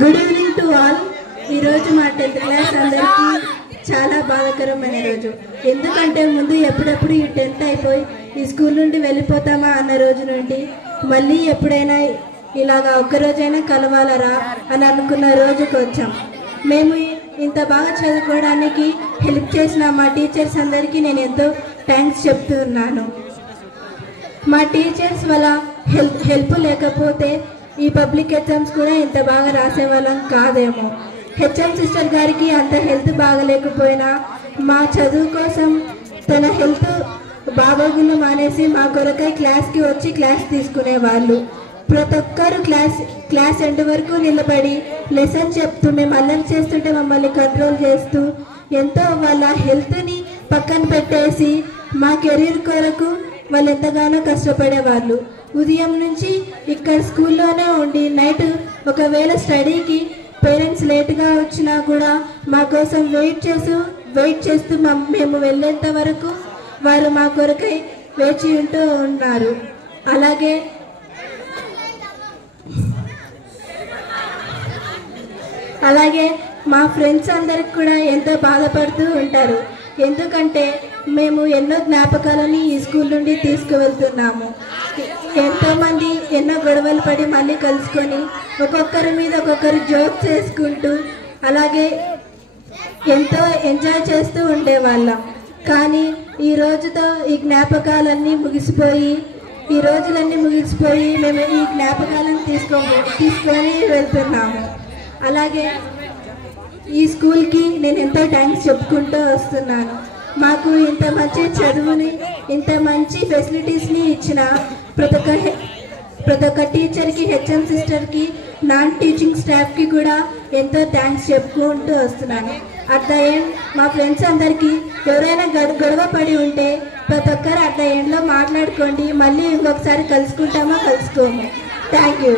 Good evening to all. ఈరోజు మా 10th class అందరికీ చాలా బాధాకరమైన రోజు. ఎందుకంటే ముందు ఎప్పుడెప్పుడు ఈ 10th అయిపోయి ఈ స్కూల్ నుండి వెళ్ళిపోతామా అన్న రోజు నుండి మళ్ళీ ఎప్పుడైనా ఇలాగా ఒక్కరోజైనా కలవాలరా అని అనుకున్న రోజుకి వచ్చాం. మేము ఇంత బాగా చదువుకోవడానికి హెల్ప్ చేసిన మా టీచర్స్ అందరికీ నేను ఎంతో థ్యాంక్స్ చెప్తున్నాను. మా టీచర్స్ వల్ల హెల్ప్ లేకపోతే ఈ పబ్లిక్ ఎగ్జామ్స్ కూడా ఇంత బాగా రాసేవాళ్ళం కాదేమో. హెచ్ఎం సిస్టర్ గారికి అంత హెల్త్ బాగలేకపోయినా మా చదువు కోసం తన హెల్త్ బాగోగులు మానేసి మా కొరకై క్లాస్కి వచ్చి క్లాస్ తీసుకునేవాళ్ళు. ప్రతి ఒక్కరు క్లాస్ ఎండ్ వరకు నిలబడి లెసన్ చెప్తూ మేము అల్లరి చేస్తుంటే మమ్మల్ని కంట్రోల్ చేస్తూ ఎంతో వాళ్ళ హెల్త్ని పక్కన పెట్టేసి మా కెరీర్ కొరకు వాళ్ళు ఎంతగానో కష్టపడేవాళ్ళు. ఉదయం నుంచి ఇక్కడ స్కూల్లోనే ఉండి నైట్ ఒకవేళ స్టడీకి పేరెంట్స్ లేట్గా వచ్చినా కూడా మా కోసం వెయిట్ చేస్తూ మేము వెళ్ళేంత వరకు వారు మా కొరకై వేచి ఉంటూ ఉన్నారు. అలాగే మా ఫ్రెండ్స్ అందరికి కూడా ఎంతో బాధపడుతూ ఉంటారు. ఎందుకంటే మేము ఎన్నో జ్ఞాపకాలని ఈ స్కూల్ నుండి తీసుకువెళ్తున్నాము. ఎంతోమంది ఎన్నో గొడవలు పడి మళ్ళీ కలుసుకొని ఒక్కొక్కరి మీద ఒక్కొక్కరు జోక్స్ చేసుకుంటూ అలాగే ఎంతో ఎంజాయ్ చేస్తూ ఉండేవాళ్ళం. కానీ ఈ జ్ఞాపకాలన్నీ ముగిసిపోయి మేము ఈ జ్ఞాపకాలను తీసుకొని వెళ్తున్నాము. అలాగే ఈ స్కూల్కి నేను ఎంతో థ్యాంక్స్ చెప్పుకుంటూ వస్తున్నాను. మాకు ఇంత మంచి చదువుని ఇంత మంచి ఫెసిలిటీస్ని ఇచ్చిన ప్రతి ఒక్క టీచర్కి, హెచ్ఎం సిస్టర్కి, నాన్ టీచింగ్ స్టాఫ్కి కూడా ఎంతో థ్యాంక్స్ చెప్పుకుంటూ వస్తున్నాను. అట్ ద ఎండ్ మా ఫ్రెండ్స్ అందరికీ ఎవరైనా గొడవ పడి ఉంటే ప్రతి ఒక్కరు అట్ ద ఎండ్లో మాట్లాడుకోండి. మళ్ళీ ఇంకొకసారి కలుసుకోము. Thank you.